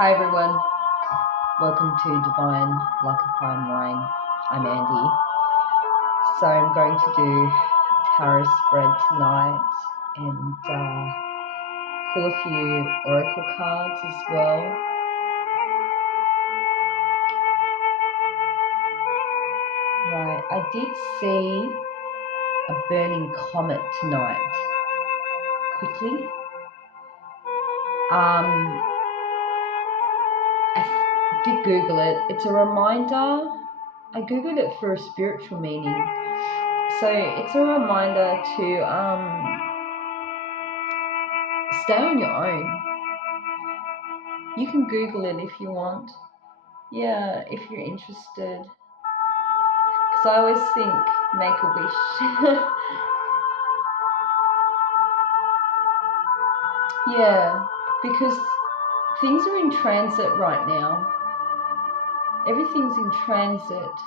Hi everyone, welcome to Divine Like a Fine Wine. I'm Andy. So I'm going to do tarot spread tonight and pull a few oracle cards as well. Right, I did see a burning comet tonight. Quickly. I did Google it. It's a reminder. I Googled it for a spiritual meaning. So it's a reminder to stay on your own. You can Google it if you want. Yeah, if you're interested. Because I always think, make a wish. Yeah, because things are in transit right now. Everything's in transit.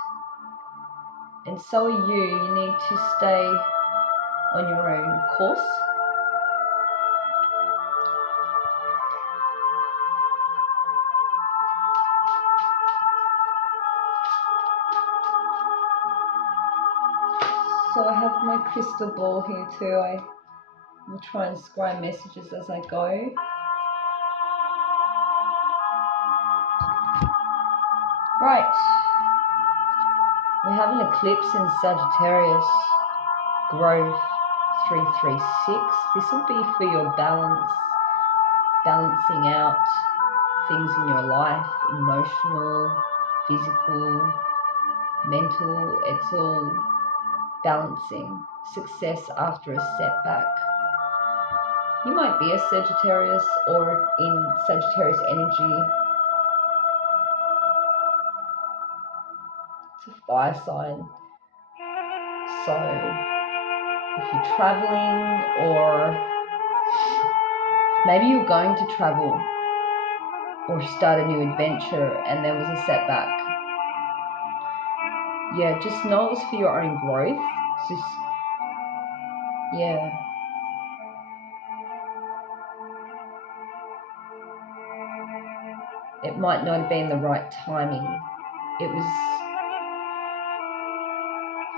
And so are you. You need to stay on your own course. So I have my crystal ball here too. I will try and scribe messages as I go. Right. We have an eclipse in Sagittarius. Growth 336. This will be for your balancing out things in your life, emotional, physical, mental. It's all balancing. Success after a setback. You might be a Sagittarius or in Sagittarius energy. It's a fire sign. So if you're traveling, or maybe you're going to travel or start a new adventure and there was a setback. Yeah, just know it was for your own growth. Just, yeah. It might not have been the right timing. It was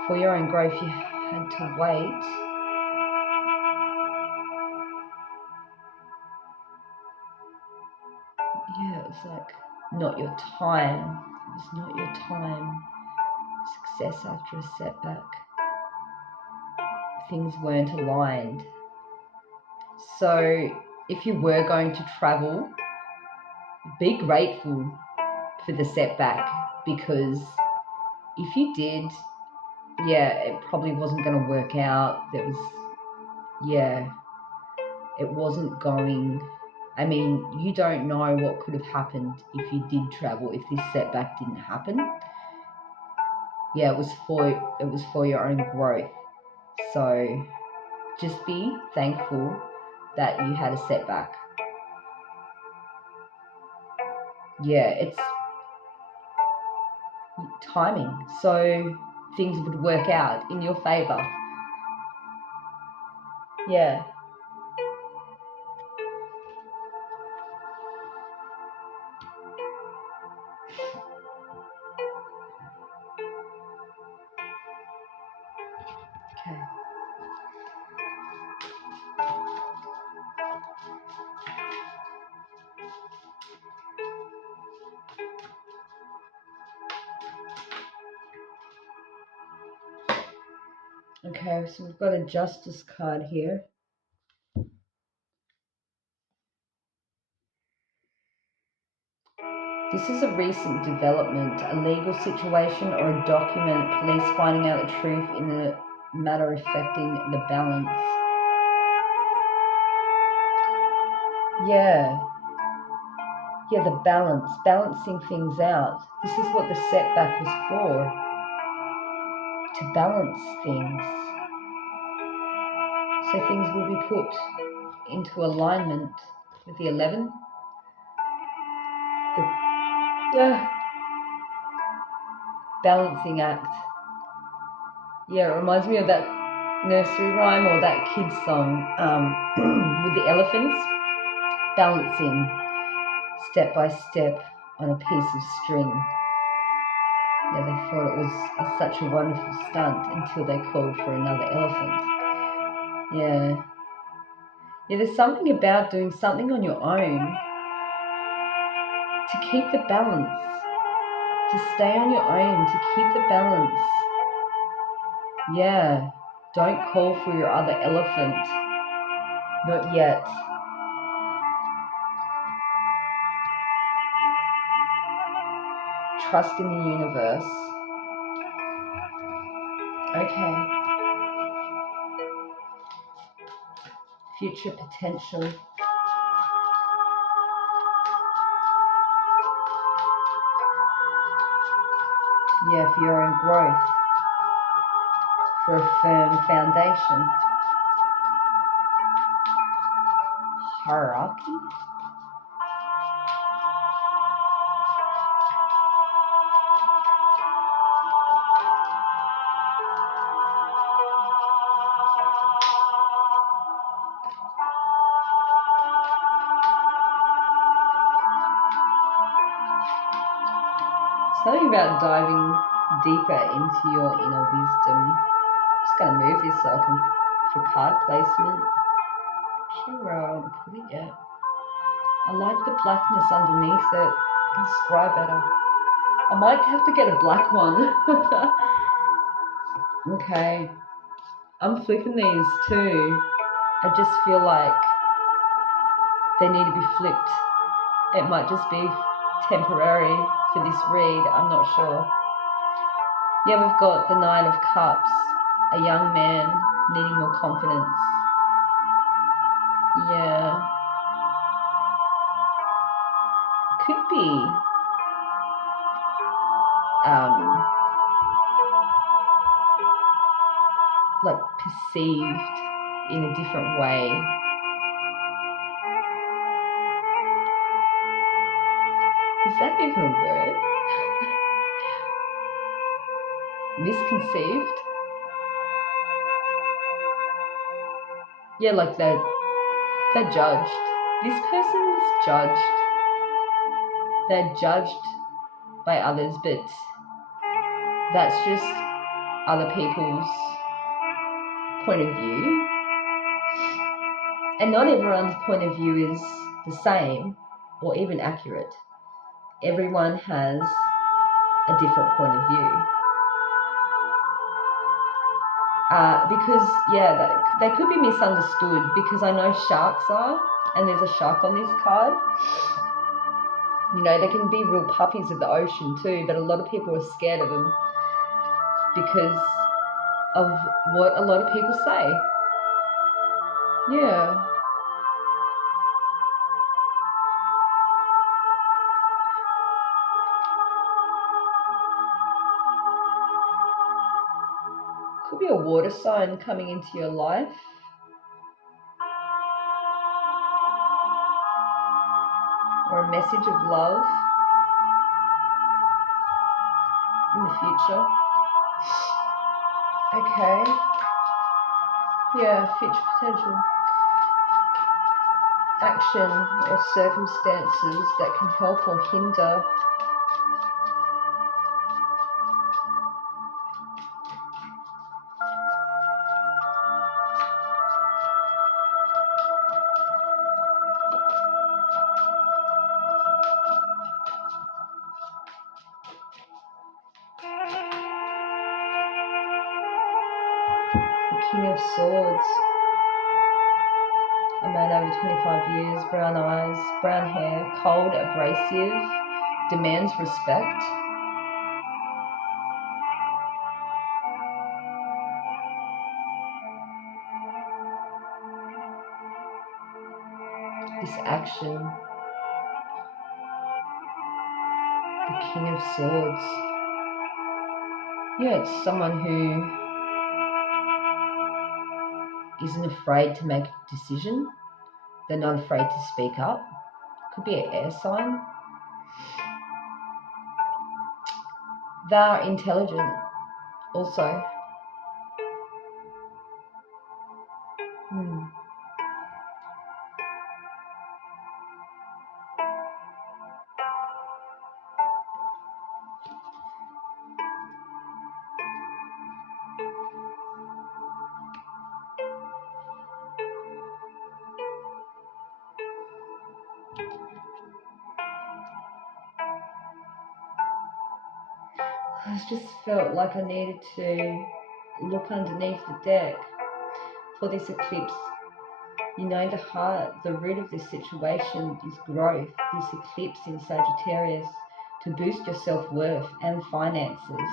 for your own growth. You had to wait. Yeah, it was like not your time. It was not your time. Success after a setback. Things weren't aligned. So if you were going to travel, be grateful for the setback, because if you did, yeah, it probably wasn't going to work out. It wasn't going. I mean, you don't know what could have happened if you did travel, if this setback didn't happen. Yeah, it was for your own growth. So just be thankful that you had a setback. Yeah, it's timing. So things would work out in your favor. Yeah. Okay. Okay, so we've got a justice card here. This is a recent development, a legal situation or a document, police finding out the truth in a matter affecting the balance. Yeah, the balance, balancing things out. This is what the setback was for, to balance things. So things will be put into alignment with the 11. The balancing act. Yeah, it reminds me of that nursery rhyme or that kid's song with the elephants. Balancing. step by step on a piece of string. Yeah, they thought it was such a wonderful stunt until they called for another elephant. Yeah. Yeah, there's something about doing something on your own to keep the balance, to stay on your own, to keep the balance. Yeah, don't call for your other elephant. Not yet. Trust in the universe. Okay. Future potential. Yeah, for your own growth. For a firm foundation. Hierarchy. Something about diving deeper into your inner wisdom. Just going to move this so I can, for card placement. Not sure where I want to put it yet. I like the blackness underneath it. I can scry better. I might have to get a black one. Okay. I'm flipping these too. I just feel like they need to be flipped. It might just be temporary for this read. I'm not sure. Yeah, we've got the Nine of Cups. A young man needing more confidence. Yeah. Could be like perceived in a different way. Is that even a word? Misconceived? Yeah, like they're judged. This person's judged. They're judged by others, but that's just other people's point of view. And not everyone's point of view is the same or even accurate. Everyone has a different point of view. Because, yeah, they could be misunderstood, because I know sharks are, and there's a shark on this card. You know, they can be real puppies of the ocean too, but a lot of people are scared of them because of what a lot of people say. Yeah. Could be a water sign coming into your life. Or a message of love in the future. Okay. Yeah, future potential. Action or circumstances that can help or hinder. The King of Swords. A man over 25 years, brown eyes, brown hair, cold, abrasive, demands respect. This action. The King of Swords. Yeah, it's someone who isn't afraid to make a decision. They're not afraid to speak up. Could be an air sign. They're intelligent also. I just felt like I needed to look underneath the deck for this eclipse. You know, the heart, the root of this situation is growth. This eclipse in Sagittarius to boost your self-worth and finances.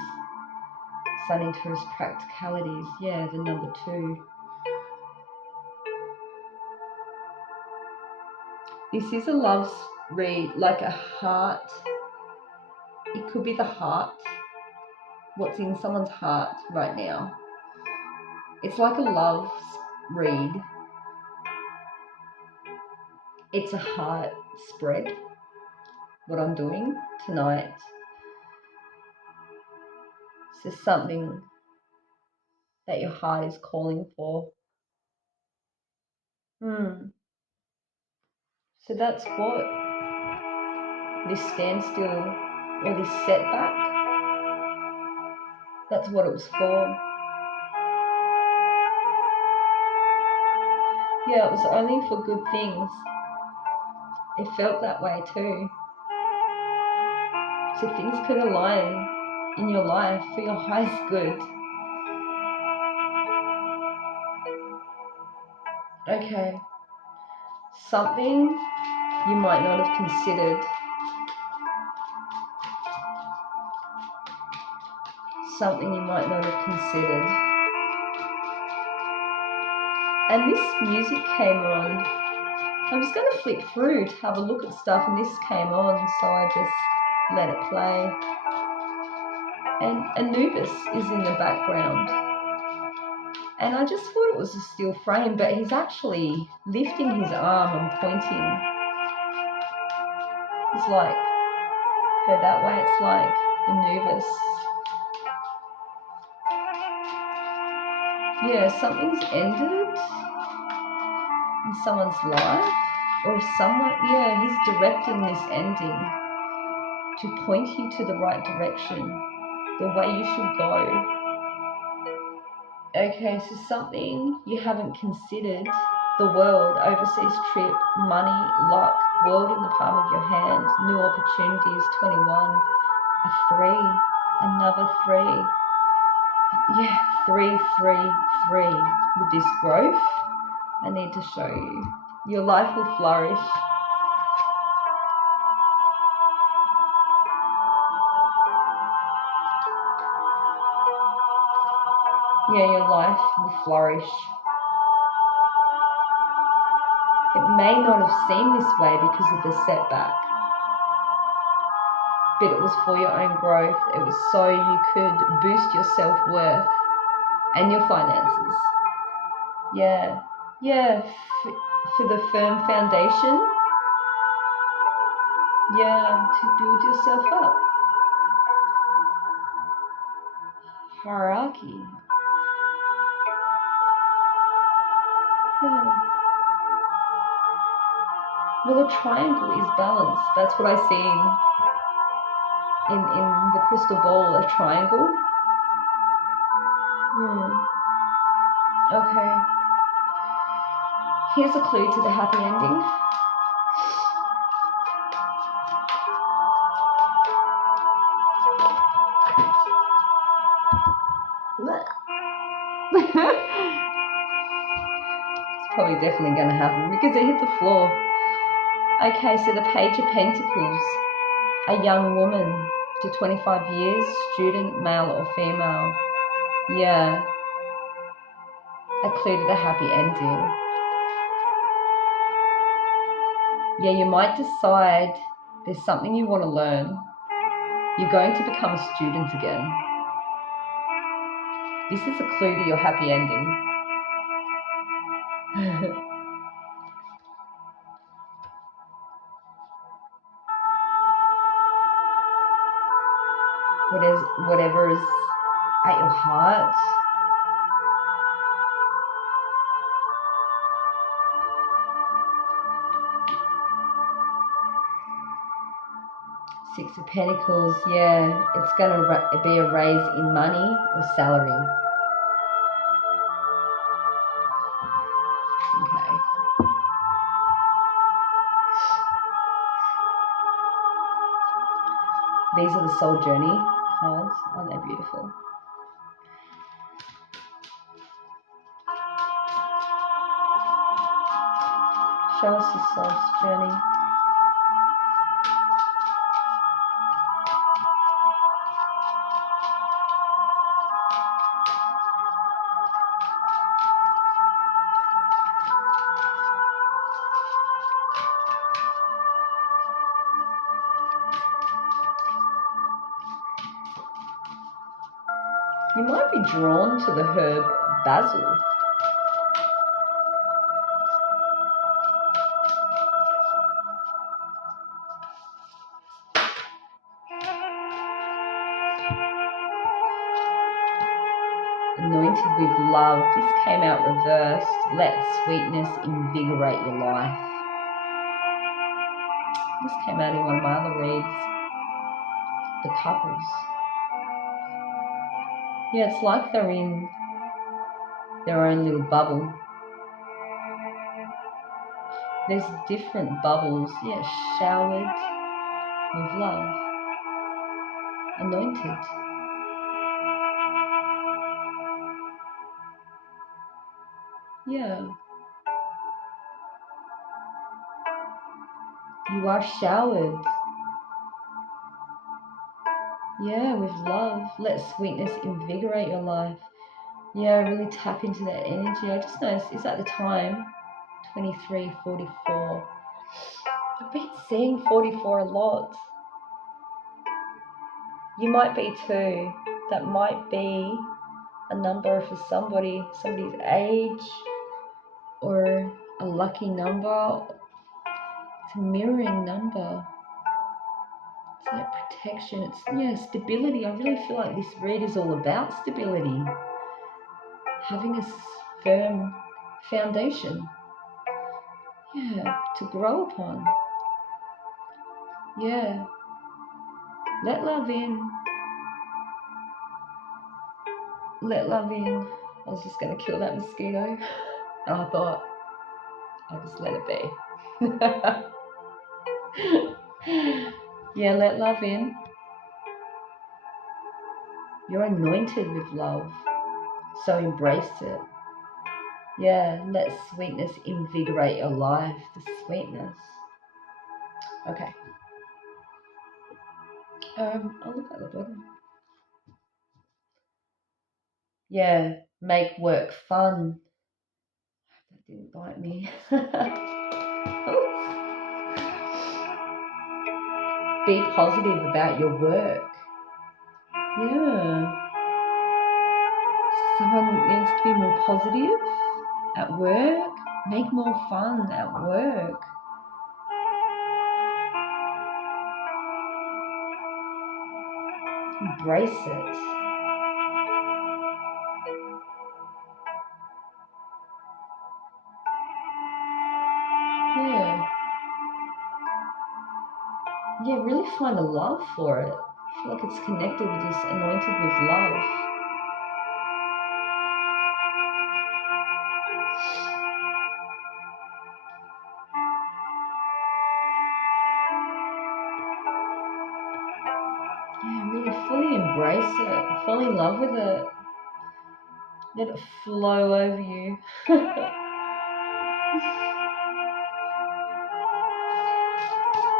Sun in Taurus, practicalities. Yeah, the number 2. This is a love read, like a heart. It could be the heart. What's in someone's heart right now. It's like a love read. It's a heart spread, what I'm doing tonight. This is something that your heart is calling for. So that's what this standstill or this setback, that's what it was for. Yeah, it was only for good things. It felt that way too. So things could align in your life for your highest good. Okay. Something you might not have considered. Something you might not have considered. And this music came on. I'm just going to flick through to have a look at stuff, and this came on, so I just let it play. And Anubis is in the background. And I just thought it was a still frame, but he's actually lifting his arm and pointing. It's like, go that way, it's like Anubis. Yeah, something's ended in someone's life, or someone, yeah, he's directing this ending to point you to the right direction, the way you should go. Okay, so something you haven't considered, the world, overseas trip, money, luck, world in the palm of your hand, new opportunities, 21, a 3, another 3. Yeah, 3, 3, 3. With this growth, I need to show you. Your life will flourish. Yeah, your life will flourish. It may not have seemed this way because of the setback, but it was for your own growth. It was so you could boost your self-worth and your finances. Yeah, yeah, for the firm foundation. Yeah, to build yourself up. Hierarchy. Yeah. Well, a triangle is balance. That's what I see in the crystal ball, a triangle. Okay. Here's a clue to the happy ending. It's probably definitely going to happen because it hit the floor. Okay, so the Page of Pentacles, a young woman to 25 years, student, male or female. Yeah, a clue to the happy ending. Yeah, you might decide there's something you want to learn. You're going to become a student again. This is a clue to your happy ending. Whatever is at your heart. Six of Pentacles, yeah, it's going to be a raise in money or salary. Okay. These are the soul journey cards. Aren't they beautiful? Show us your soul's journey. You might be drawn to the herb basil. Anointed with love. This came out reversed. Let sweetness invigorate your life. This came out in one of my other reads. The couples. Yeah, it's like they're in their own little bubble. There's different bubbles. Yeah, showered with love. Anointed. Yeah. You are showered. Yeah, with love. Let sweetness invigorate your life. Yeah, really tap into that energy. I just noticed, is that the time? 23:44. I've been seeing 44 a lot. You might be too. That might be a number for somebody's age, or a lucky number. It's a mirroring number. It's like protection. It's stability. I really feel like this read is all about stability. Having a firm foundation. Yeah, to grow upon. Yeah. Let love in. Let love in. I was just going to kill that mosquito. And I thought, I'll just let it be. Yeah, let love in. You're anointed with love. So embrace it. Yeah, let sweetness invigorate your life. The sweetness. Okay. I'll look at the bottom. Yeah, make work fun. That didn't bite me. Be positive about your work. Yeah. Someone needs to be more positive at work. Make more fun at work. Embrace it. Yeah. Yeah, really find a love for it. I feel like it's connected with this anointed with love. Yeah, really fully embrace it. Fall in love with it. Let it flow over you.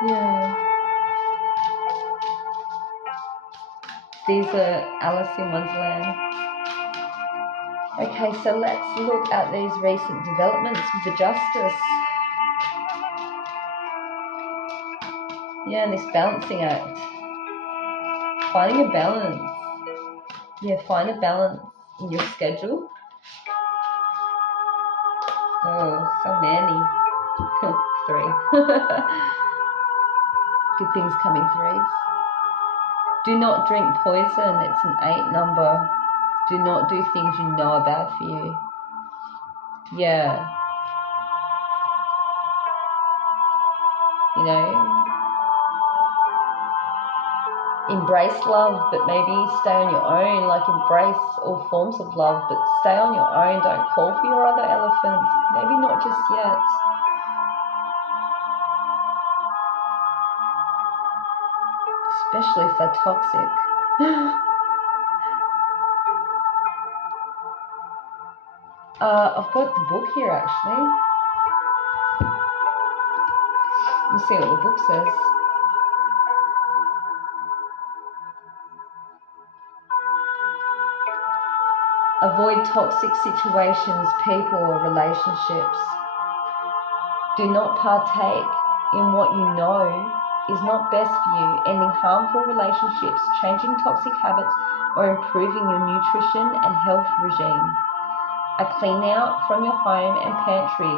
Yeah. These are Alice in Wonderland. Okay, so let's look at these recent developments with the Justice. Yeah, and this balancing act. Finding a balance. Yeah, find a balance in your schedule. Oh, so many. 3. Good things coming 3s. Do not drink poison. It's an 8 number. Do not do things you know are bad for you. Yeah. You know, embrace love, but maybe stay on your own. Like, embrace all forms of love, but stay on your own. Don't call for your other elephant. Maybe not just yet. Especially if they're toxic. I've got the book here actually. We'll see what the book says. Avoid toxic situations, people, or relationships. Do not partake in what you know is not best for you, ending harmful relationships, changing toxic habits, or improving your nutrition and health regime. A clean out from your home and pantry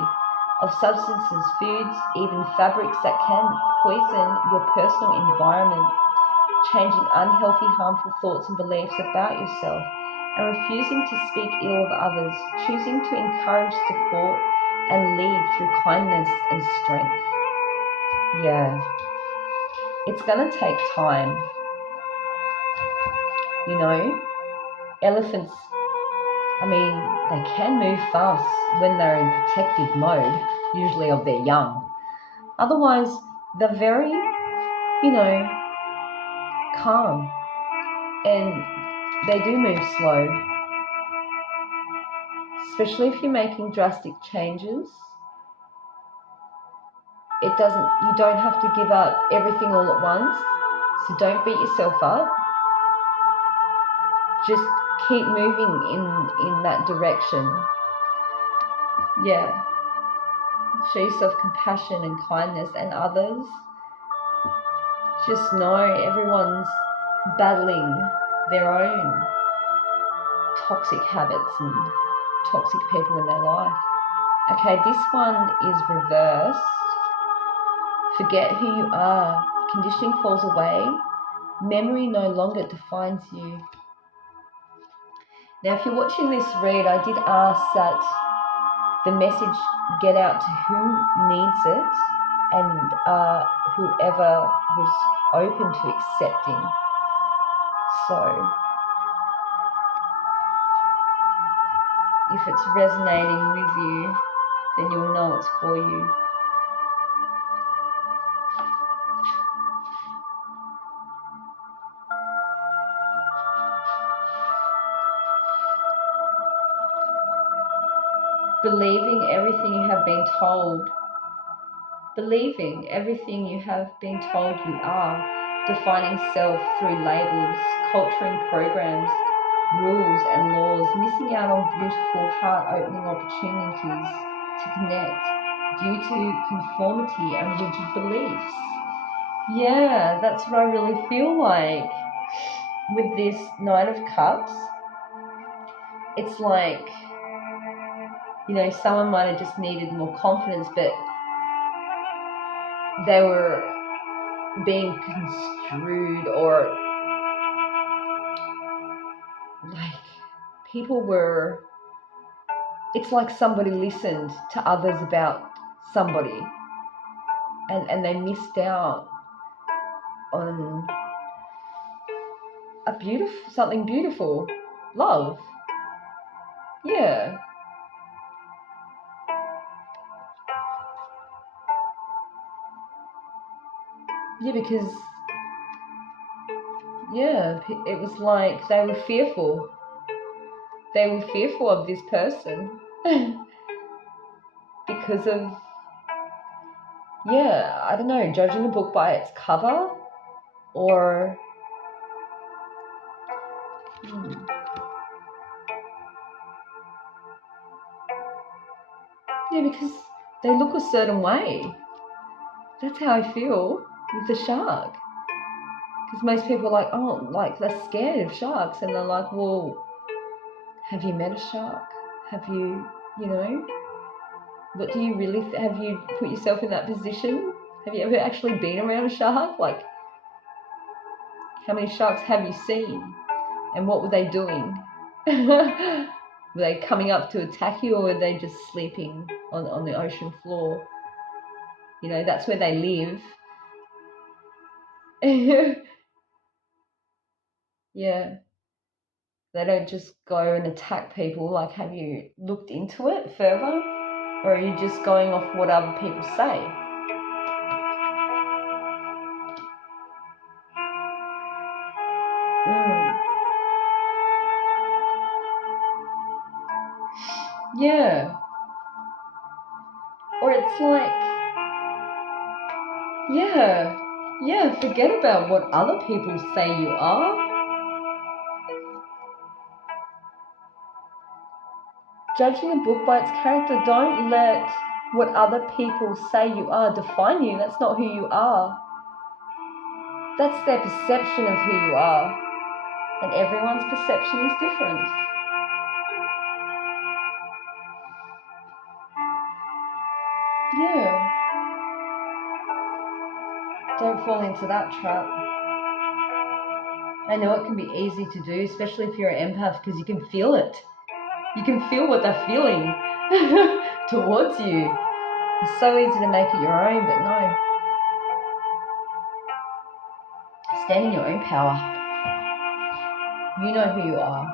of substances, foods, even fabrics that can poison your personal environment. Changing unhealthy, harmful thoughts and beliefs about yourself, and refusing to speak ill of others, choosing to encourage support and lead through kindness and strength. Yeah, it's going to take time. You know, elephants, I mean, they can move fast when they're in protective mode, usually of their young. Otherwise, they're very, calm, and they do move slow. Especially if you're making drastic changes, you don't have to give up everything all at once. So don't beat yourself up. Just keep moving in that direction. Yeah. Show yourself compassion and kindness, and others. Just know everyone's battling their own toxic habits and toxic people in their life. Okay, this one is reversed. Forget who you are. Conditioning falls away. Memory no longer defines you. Now, if you're watching this read, I did ask that the message get out to who needs it and whoever was open to accepting. So, if it's resonating with you, then you'll know it's for you. Believing everything you have been told. Believing everything you have been told you are. Defining self through labels, culturing programs, rules and laws. Missing out on beautiful, heart-opening opportunities to connect due to conformity and rigid beliefs. Yeah, that's what I really feel like with this Knight of Cups. It's like, someone might have just needed more confidence, but they were being construed, or like it's like somebody listened to others about somebody and they missed out on something beautiful. Love. Yeah. Yeah, because it was like they were fearful. They were fearful of this person because of, I don't know, judging a book by its cover, or because they look a certain way. That's how I feel with the shark. Because most people are like, they're scared of sharks, and they're like, well, have you met a shark? Have you, what do you really, have you put yourself in that position? Have you ever actually been around a shark? Like, how many sharks have you seen? And what were they doing? Were they coming up to attack you, or were they just sleeping on the ocean floor? That's where they live. Yeah. They don't just go and attack people. Like, have you looked into it further? Or are you just going off what other people say? Yeah. Or it's like, yeah, forget about what other people say you are. Judging a book by its character, don't let what other people say you are define you. That's not who you are. That's their perception of who you are. And everyone's perception is different. Yeah. Don't fall into that trap. I know it can be easy to do, especially if you're an empath, because you can feel it. You can feel what they're feeling towards you. It's so easy to make it your own, but no. Stand in your own power. You know who you are.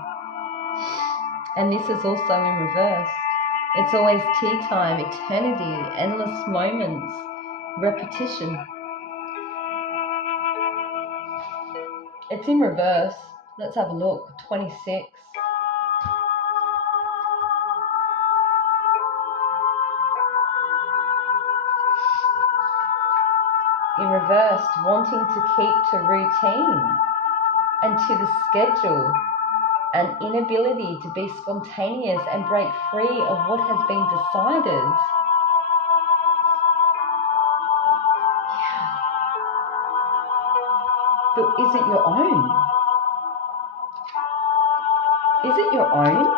And this is also in reverse. It's always tea time, eternity, endless moments, repetition. It's in reverse. Let's have a look. 26. In reverse, wanting to keep to routine and to the schedule, an inability to be spontaneous and break free of what has been decided. But is it your own? Is it your own?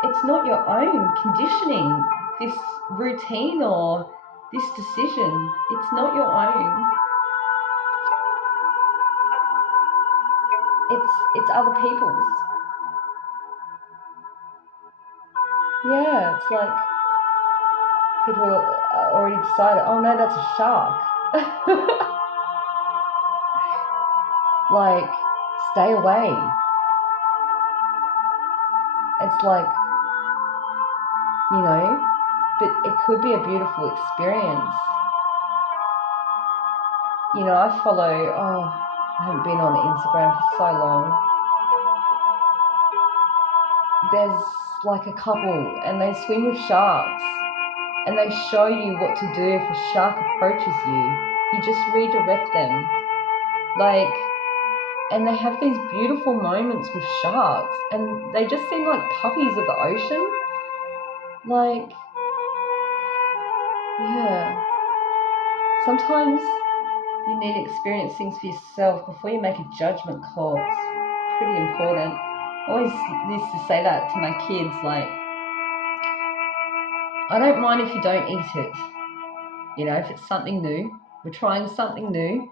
It's not your own conditioning, this routine or this decision. It's not your own. It's other people's. Yeah, it's like people already decided, oh no, that's a shark. Like, stay away. It's like, you know, but it could be a beautiful experience. You know, I haven't been on Instagram for so long. There's like a couple and they swim with sharks and they show you what to do if a shark approaches you. You just redirect them. Like, and they have these beautiful moments with sharks and they just seem like puppies of the ocean. Like, yeah. Sometimes you need to experience things for yourself before you make a judgment call. It's pretty important. I always used to say that to my kids, like, I don't mind if you don't eat it. You know, if it's something new, we're trying something new,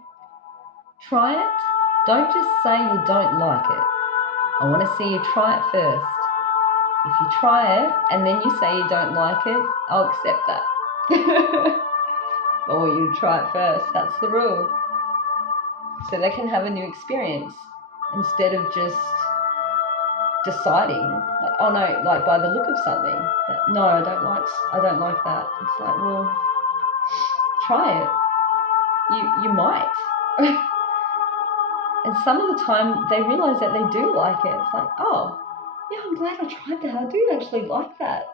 try it. Don't just say you don't like it. I want to see you try it first. If you try it and then you say you don't like it, I'll accept that. But I want you to try it first. That's the rule. So they can have a new experience instead of just deciding, like, oh no, like by the look of something, that, no, I don't like that. It's like, well, try it. You might. And some of the time they realise that they do like it. It's like, oh, yeah, I'm glad I tried that. I do actually like that.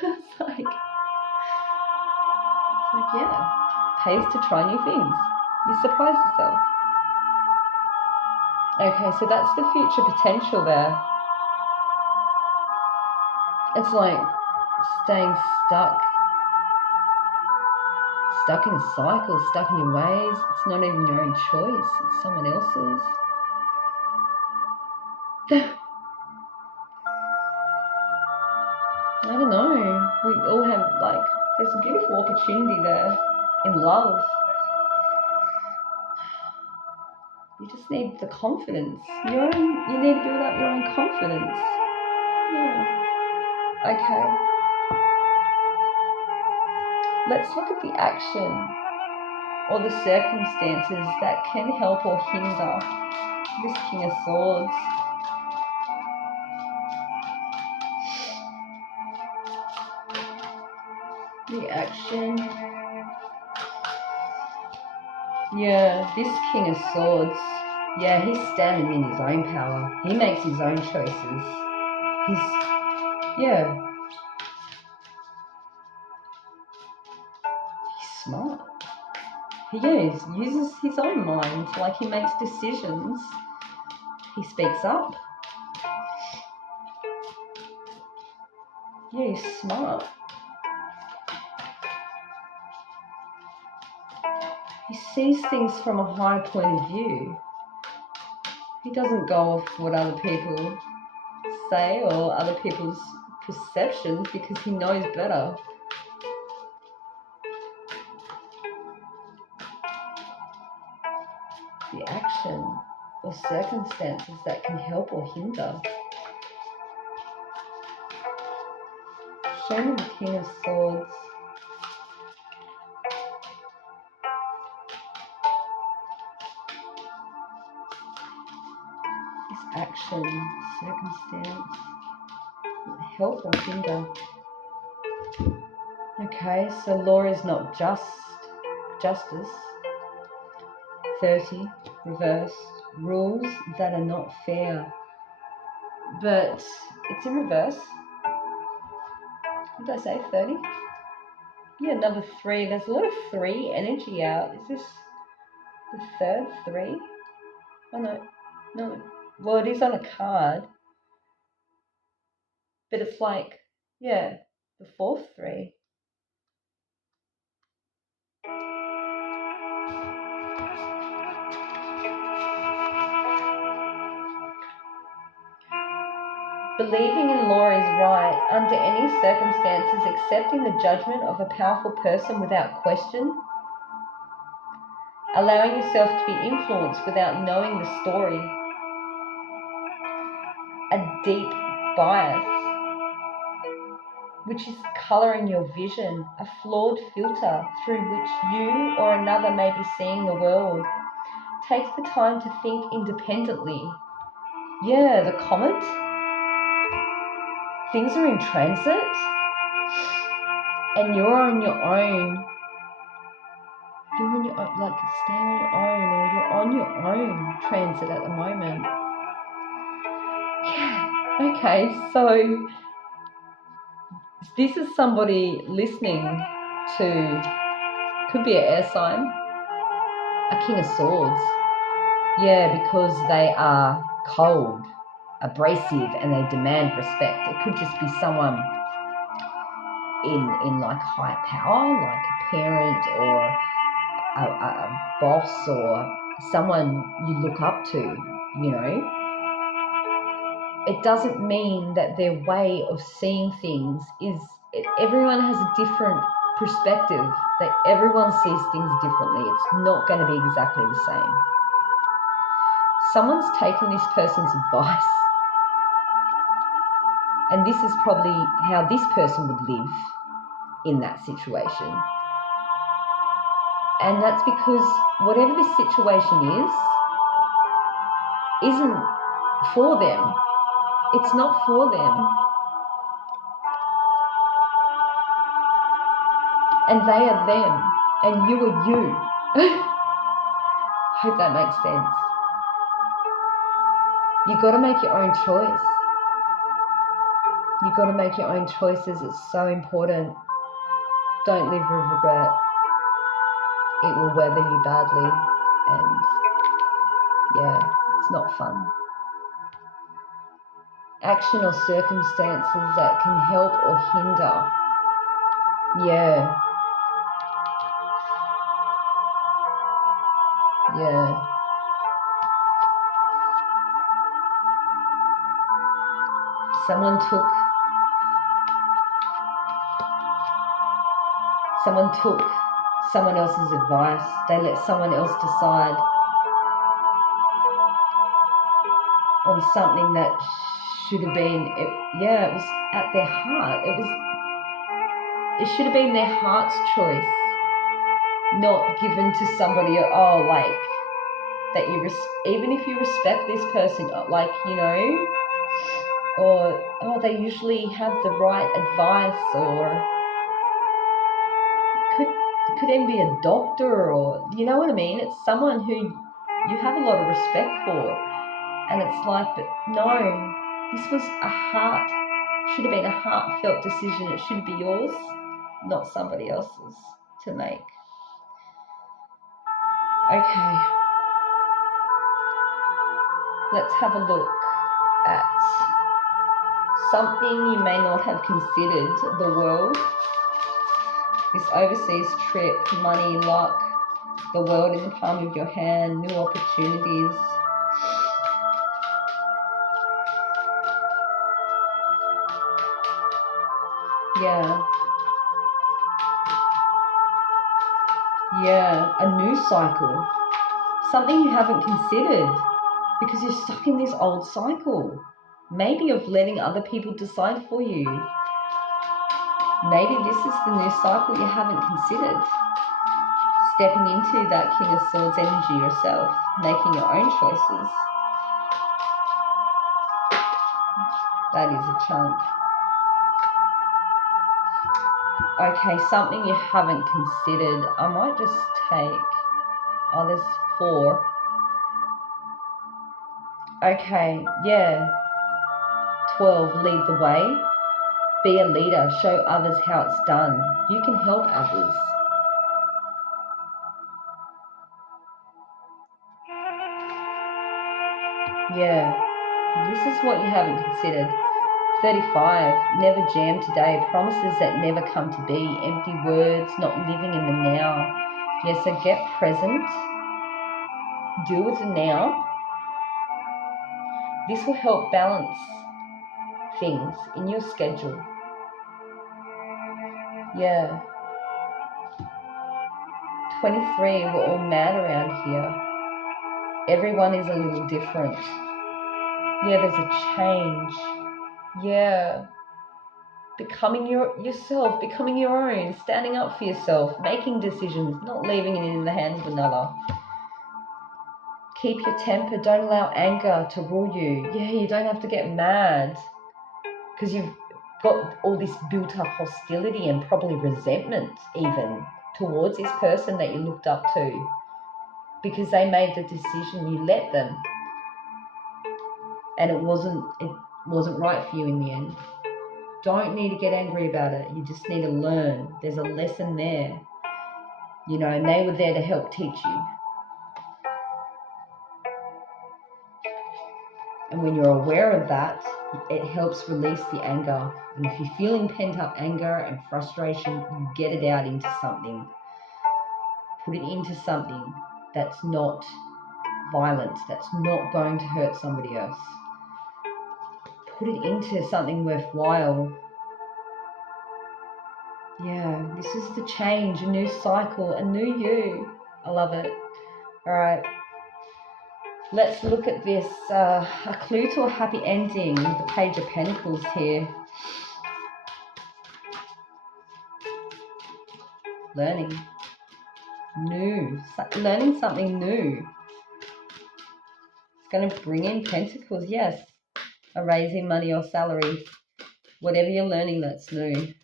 It's like, yeah, pays to try new things. You surprise yourself. Okay, so that's the future potential there. It's like staying stuck in a cycle, stuck in your ways. It's not even your own choice, it's someone else's. I don't know. We all have, like, there's a beautiful opportunity there in love. You just need the confidence. You need to build up your own confidence. Yeah. Okay. Let's look at the action or the circumstances that can help or hinder this King of Swords. The action. Yeah, this King of Swords. Yeah, he's standing in his own power. He makes his own choices. He's smart. He uses his own mind. Like, he makes decisions. He speaks up. Yeah, he's smart. He sees things from a high point of view. He doesn't go off what other people say or other people's perceptions because he knows better. The action or circumstances that can help or hinder. Show me the King of Swords. This action, circumstance, help or hinder. Okay, so law is not justice. 30, reversed. Rules that are not fair. But it's in reverse. What did I say, 30? Yeah, number 3. There's a lot of 3 energy out. Is this the third 3? Oh, no. Well, it is on a card. But it's like, yeah, the fourth 3. Believing in law is right under any circumstances, accepting the judgment of a powerful person without question, allowing yourself to be influenced without knowing the story, a deep bias, which is colouring your vision, a flawed filter through which you or another may be seeing the world. Take the time to think independently. Yeah, the comet. Things are in transit and you're on your own. You're on your own, like stay on your own, or you're on your own transit at the moment. Yeah. Okay, so this is somebody listening to, could be an air sign, a King of Swords. Yeah, because they are cold, abrasive, and they demand respect. It could just be someone in like high power, like a parent or a boss or someone you look up to, you know. It doesn't mean that their way of seeing things everyone has a different perspective, that everyone sees things differently. It's not going to be exactly the same. Someone's taken this person's advice, and this is probably how this person would live in that situation. And that's because whatever this situation isn't for them. It's not for them. And they are them. And you are you. Hope that makes sense. You've got to make your own choice. You've got to make your own choices. It's so important. Don't live with regret. It will weather you badly. And yeah, it's not fun. Action or circumstances that can help or hinder. Yeah. Yeah. Someone took someone else's advice. They let someone else decide on something that should have been, it was at their heart. It should have been their heart's choice, not given to somebody, that even if you respect this person, like, you know, or they usually have the right advice, or It could even be a doctor, or you know what I mean? It's someone who you have a lot of respect for. And it's like, but no, this was should have been a heartfelt decision. It should be yours, not somebody else's to make. Okay. Let's have a look at something you may not have considered. The world, this overseas trip, money, luck, the world in the palm of your hand, new opportunities. Yeah. Yeah, a new cycle. Something you haven't considered because you're stuck in this old cycle. Maybe of letting other people decide for you. Maybe this is the new cycle you haven't considered. Stepping into that King of Swords energy yourself, making your own choices. That is a chunk. Okay, something you haven't considered. I might just take, there's 4. Okay, yeah. 12, lead the way. Be a leader, show others how it's done. You can help others. Yeah, this is what you haven't considered. 35, never jam today. Promises that never come to be. Empty words, not living in the now. Yeah, so get present. Deal with the now. This will help balance things in your schedule. Yeah. 23, we're all mad around here. Everyone is a little different. Yeah, there's a change. Yeah. Becoming yourself, becoming your own, standing up for yourself, making decisions, not leaving it in the hands of another. Keep your temper. Don't allow anger to rule you. Yeah, you don't have to get mad because you've got all this built up hostility and probably resentment even towards this person that you looked up to because they made the decision, you let them, and it wasn't right for you in the end. Don't need to get angry about it. You just need to learn. There's a lesson there, you know, and they were there to help teach you. And when you're aware of that, it helps release the anger. And if you're feeling pent-up anger and frustration, you get it out into something. Put it into something that's not violent, that's not going to hurt somebody else. Put it into something worthwhile. Yeah, this is the change, a new cycle, a new you. I love it. All right. Let's look at this, a clue to a happy ending, the Page of Pentacles here. Learning something new. It's going to bring in pentacles, yes. A raise in money or salary. Whatever you're learning that's new.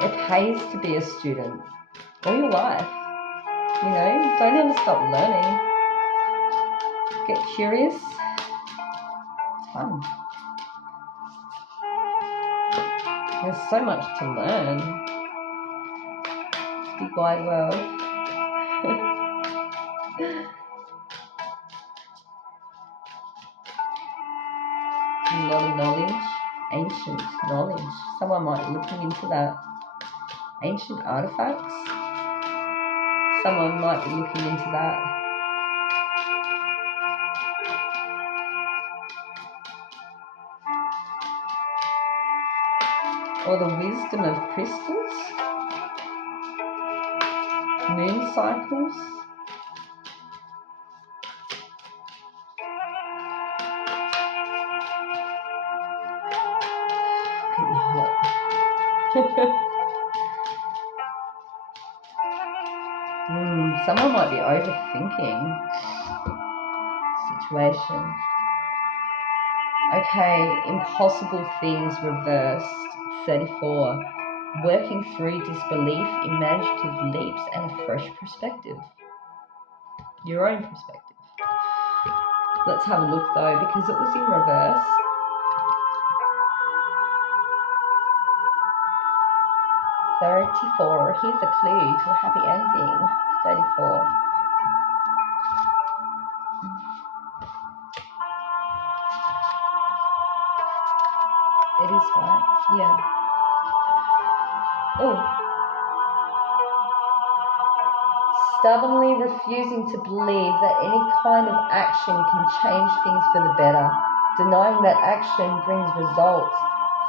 It pays to be a student all your life. You know, don't ever stop learning. Get curious. It's fun. There's so much to learn. Big wide world. A lot of knowledge, ancient knowledge. Someone might be looking into that. Ancient artifacts. Someone might be looking into that. Or the wisdom of crystals. Moon cycles. Getting hot. Someone might be overthinking the situation. Okay, impossible things reversed. 34. Working through disbelief, imaginative leaps, and a fresh perspective. Your own perspective. Let's have a look though, because it was in reverse. 34. Here's a clue to a happy ending. 34. It is right. Yeah. Oh. Stubbornly refusing to believe that any kind of action can change things for the better. Denying that action brings results.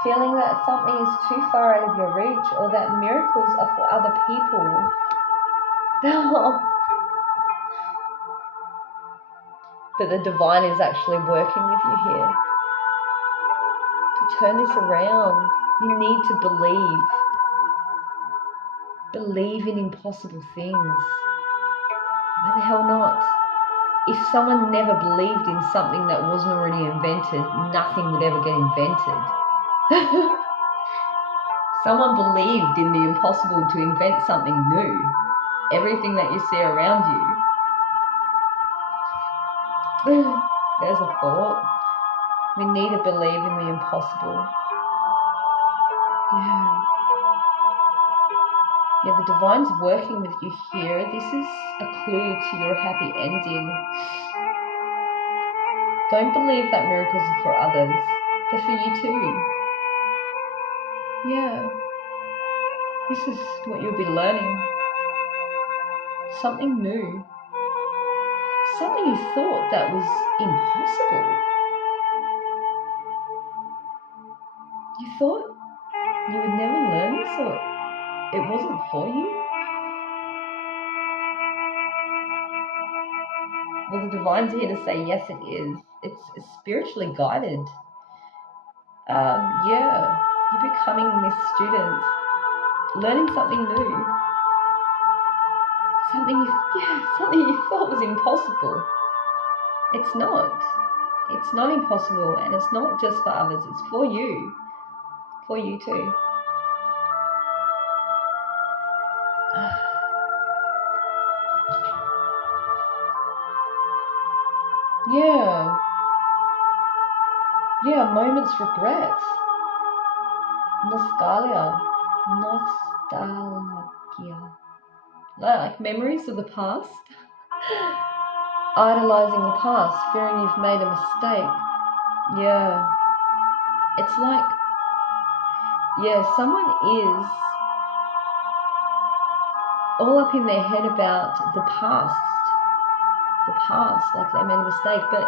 Feeling that something is too far out of your reach, or that miracles are for other people. But the divine is actually working with you here to turn this around. You need to believe. Believe in impossible things. Why the hell not? If someone never believed in something that wasn't already invented, nothing would ever get invented. Someone believed in the impossible to invent something new. Everything that you see around you. There's a thought. We need to believe in the impossible. Yeah. Yeah, the divine's working with you here. This is a clue to your happy ending. Don't believe that miracles are for others. They're for you too. Yeah. This is what you'll be learning. Something new. Something you thought that was impossible. You thought you would never learn this, or it wasn't for you? Well, the divine's here to say, yes, it is. It's spiritually guided. Yeah, you're becoming this student, learning something new. Something you thought was impossible. It's not. It's not impossible, and it's not just for others. It's for you. For you too. Yeah. Yeah, moment's regret. Nostalgia. Like memories of the past. Idolizing the past, fearing you've made a mistake. Yeah. It's like, yeah, someone is all up in their head about the past. The past, like they made a mistake. But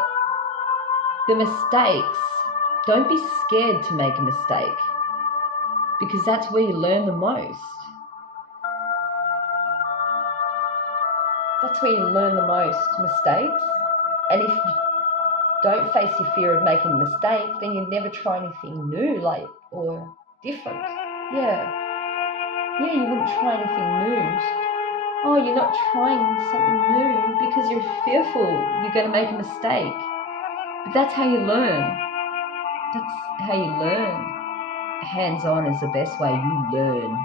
the mistakes, don't be scared to make a mistake, because that's where you learn the most. That's where you learn the most, mistakes. And if you don't face your fear of making a mistake, then you never try anything new, like, or different. Yeah. Yeah, you wouldn't try anything new. Oh, you're not trying something new because you're fearful you're going to make a mistake. But that's how you learn. That's how you learn. Hands-on is the best way. You learn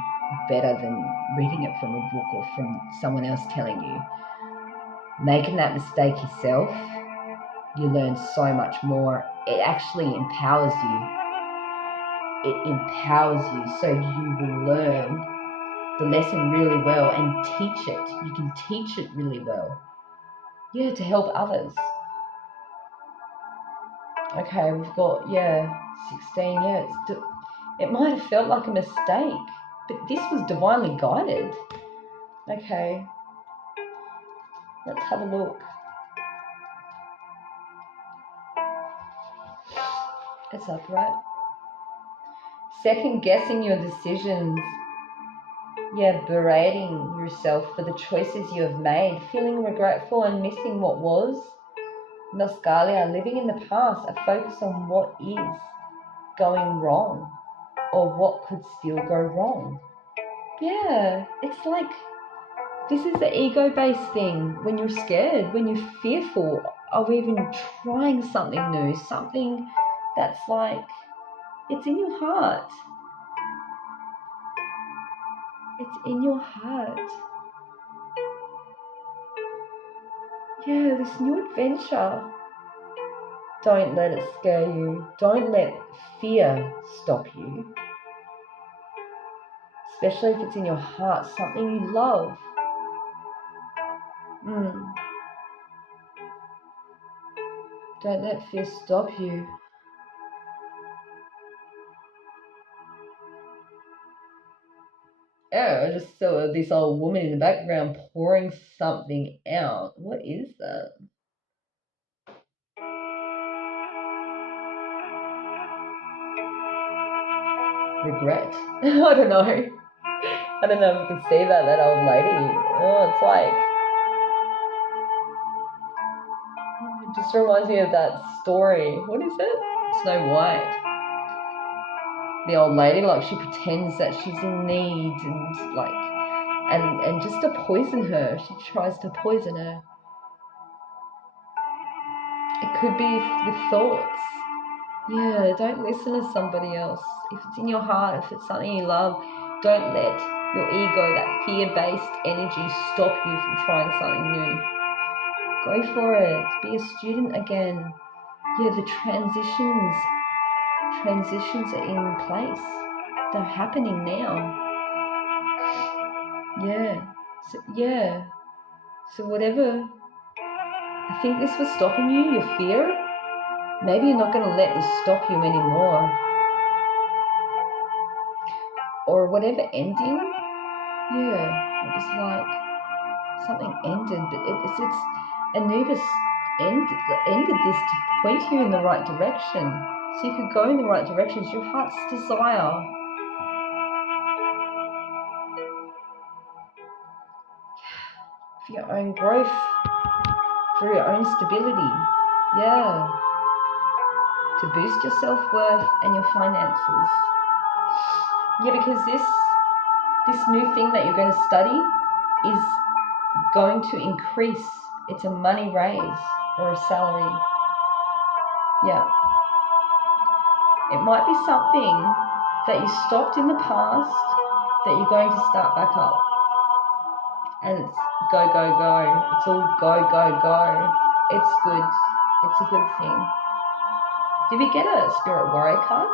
better than reading it from a book or from someone else telling you. Making that mistake yourself, you learn so much more. It actually empowers you. It empowers you, so you will learn the lesson really well and teach it. You can teach it really well. Yeah, to help others. Okay, we've got, 16. Yeah, it might have felt like a mistake, but this was divinely guided. Okay, let's have a look. It's upright. Second guessing your decisions. Yeah, berating yourself for the choices you have made, feeling regretful and missing what was. Nostalgia, living in the past, a focus on what is going wrong or what could still go wrong. Yeah, it's like, this is the ego-based thing. When you're scared, when you're fearful of even trying something new, something that's like, it's in your heart. It's in your heart. Yeah, this new adventure. Don't let it scare you. Don't let fear stop you. Especially if it's in your heart, something you love. Don't let fear stop you. Oh, I just saw this old woman in the background pouring something out. What is that? Regret. I don't know. I don't know if you can see that old lady. Oh, it's like, it just reminds me of that story. What is it? Snow White. The old lady, like, she pretends that she's in need and like, and just to poison her, she tries to poison her. It could be with thoughts. Yeah, don't listen to somebody else. If it's in your heart, if it's something you love, don't let your ego, that fear-based energy, stop you from trying something new. Go for it. Be a student again. Yeah, the transitions are in place. They're happening now. Yeah. So whatever, I think this was stopping you, your fear, maybe you're not going to let this stop you anymore. Or whatever ending, yeah, it was like something ended, but it's Anubis ended this to point you in the right direction. So you could go in the right direction. It's your heart's desire. For your own growth, for your own stability, yeah, to boost your self-worth and your finances. Yeah, because this new thing that you're going to study is going to increase. It's a money raise or a salary. Yeah. It might be something that you stopped in the past that you're going to start back up. And it's go, go, go. It's all go, go, go. It's good. It's a good thing. Did we get a Spirit Warrior card?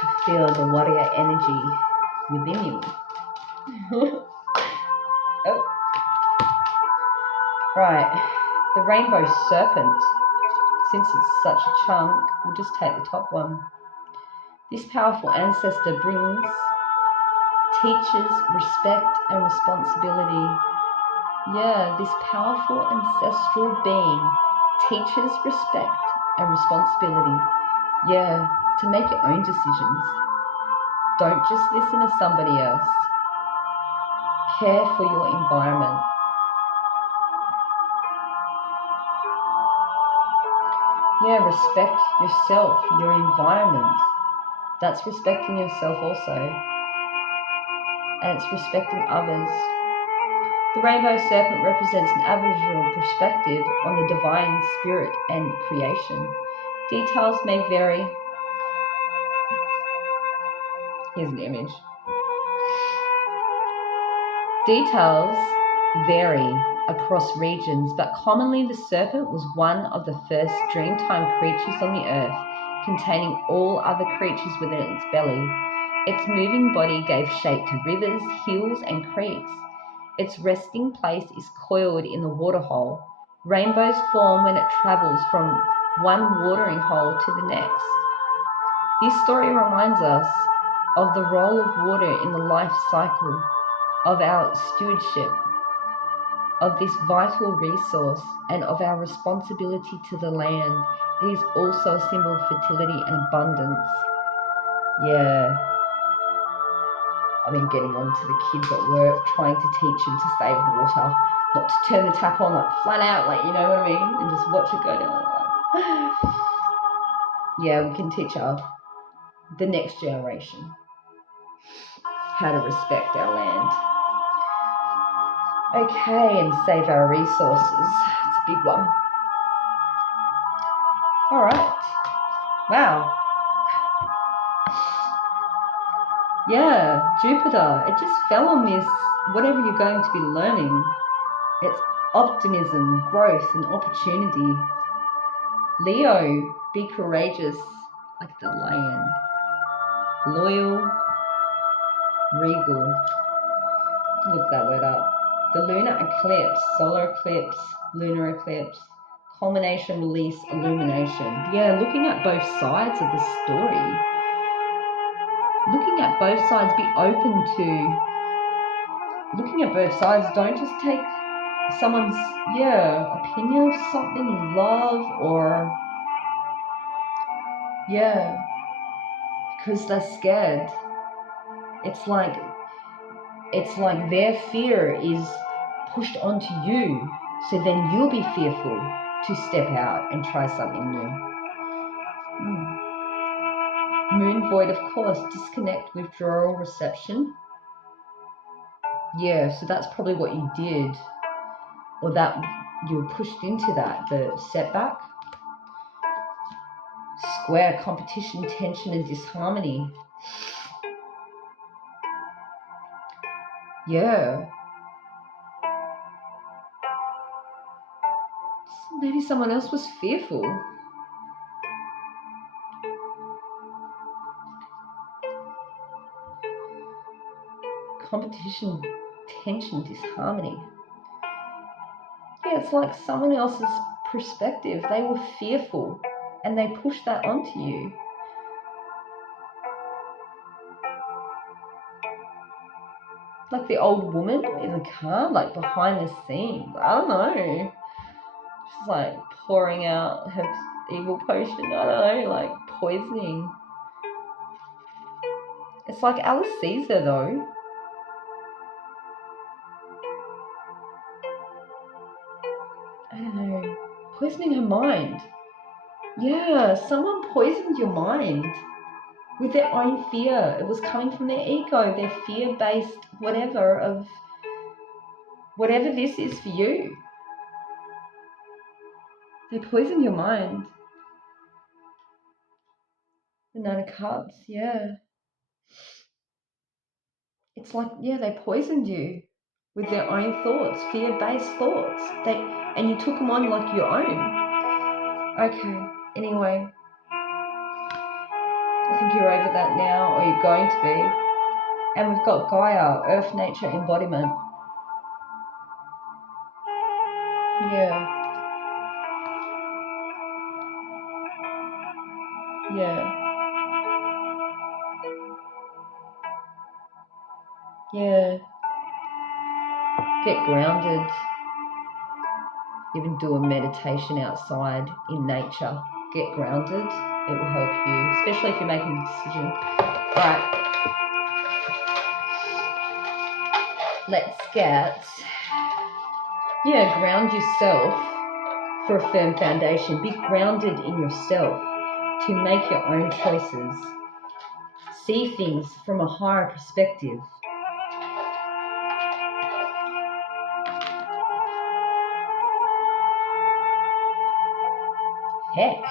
I feel the warrior energy within you. Oh. Right. The rainbow serpent. Since it's such a chunk, we'll just take the top one. This powerful ancestor teaches respect and responsibility. Yeah, this powerful ancestral being teaches respect and responsibility. Yeah, to make your own decisions. Don't just listen to somebody else. Care for your environment. Yeah, respect yourself, your environment. That's respecting yourself also. And it's respecting others. The rainbow serpent represents an Aboriginal perspective on the divine spirit and creation. Details may vary. Here's an image. Details vary across regions, but commonly the serpent was one of the first Dreamtime creatures on the earth, containing all other creatures within its belly. Its moving body gave shape to rivers, hills, and creeks. Its resting place is coiled in the waterhole. Rainbows form when it travels from one watering hole to the next. This story reminds us of the role of water in the life cycle, of our stewardship of this vital resource, and of our responsibility to the land. It is also a symbol of fertility and abundance. Yeah. I've been getting on to the kids at work, trying to teach them to save water, not to turn the tap on like flat out, like, you know what I mean, and just watch it go down. Yeah, we can teach the next generation how to respect our land. Okay, and save our resources. It's a big one. All right. Wow. Yeah, Jupiter. It just fell on this, whatever you're going to be learning. It's optimism, growth, and opportunity. Leo, be courageous like the lion. Loyal, regal. Look that word up. The lunar eclipse, solar eclipse, lunar eclipse, culmination, release, illumination. Yeah, looking at both sides of the story. Looking at both sides, be open to looking at both sides. Don't just take someone's, opinion of something you love, or, because they're scared. It's like their fear is pushed onto you, so then you'll be fearful to step out and try something new. Moon void, of course, disconnect, withdrawal, reception. Yeah, so that's probably what you did, or that you were pushed into that, the setback. Square, competition, tension, and disharmony. Yeah. Maybe someone else was fearful. Competition, tension, disharmony. Yeah, it's like someone else's perspective. They were fearful and they pushed that onto you. Like the old woman in the car, like behind the scene. I don't know. She's like pouring out her evil potion. I don't know, like poisoning. It's like Alice Caesar though. I don't know. Poisoning her mind. Yeah, someone poisoned your mind with their own fear. It was coming from their ego, their fear-based whatever of whatever this is for you. They poison your mind. The Nine of Cups, yeah. It's like, they poisoned you with their own thoughts, fear-based thoughts. And you took them on like your own. Okay, anyway. I think you're over that now, or you're going to be. And we've got Gaia, Earth, Nature, Embodiment. Yeah. Yeah. Yeah. Get grounded. Even do a meditation outside in nature. Get grounded. It will help you, especially if you're making a decision. All right. Let's get, ground yourself for a firm foundation. Be grounded in yourself to make your own choices. See things from a higher perspective. Heck.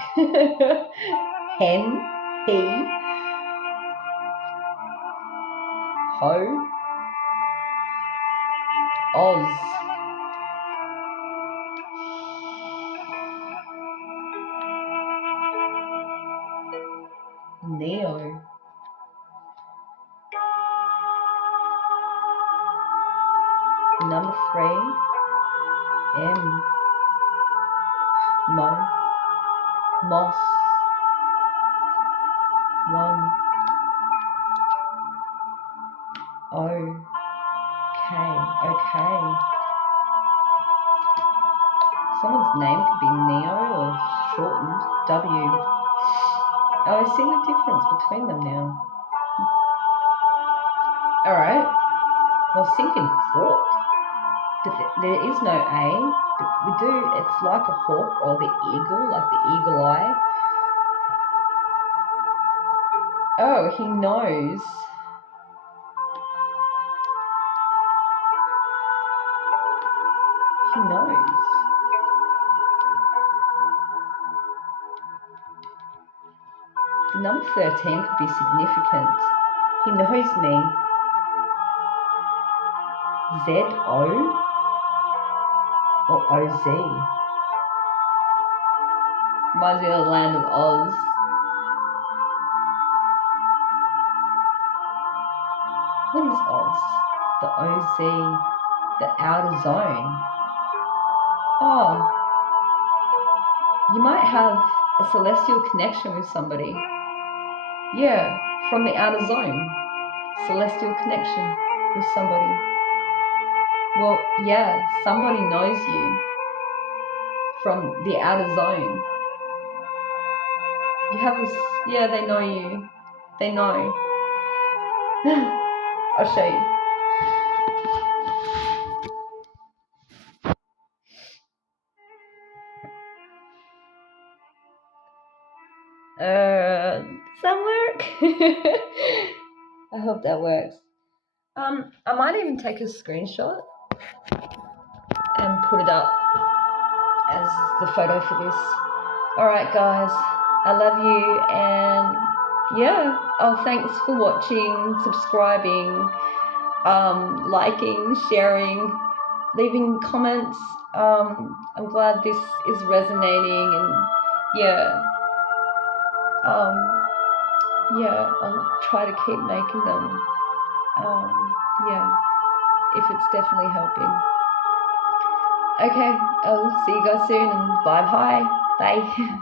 Hen, he, ho, Oz. Neo. Number 3, M. Mo. Moss. 1. O. K. Okay. Someone's name could be Neo or shortened W. Oh, I see the difference between them now. Alright. I was thinking hawk, but there is no A. But we do, it's like a hawk or the eagle, like the eagle eye. Oh, he knows. He knows. The number 13 could be significant. He knows me. Z-O or O-Z? Reminds me of the land of Oz. What is Oz? The OZ, the outer zone. Oh, you might have a celestial connection with somebody. Yeah, from the outer zone. Celestial connection with somebody. Well, yeah, somebody knows you from the outer zone. You have this, yeah, they know you. They know. I'll show you. Does that work? I hope that works. I might even take a screenshot and put it up as the photo for this. Alright guys, I love you, and yeah, thanks for watching, subscribing, liking, sharing, leaving comments. I'm glad this is resonating, and yeah, I'll try to keep making them. Yeah, if it's definitely helping. Okay, I'll see you guys soon, and bye. Bye.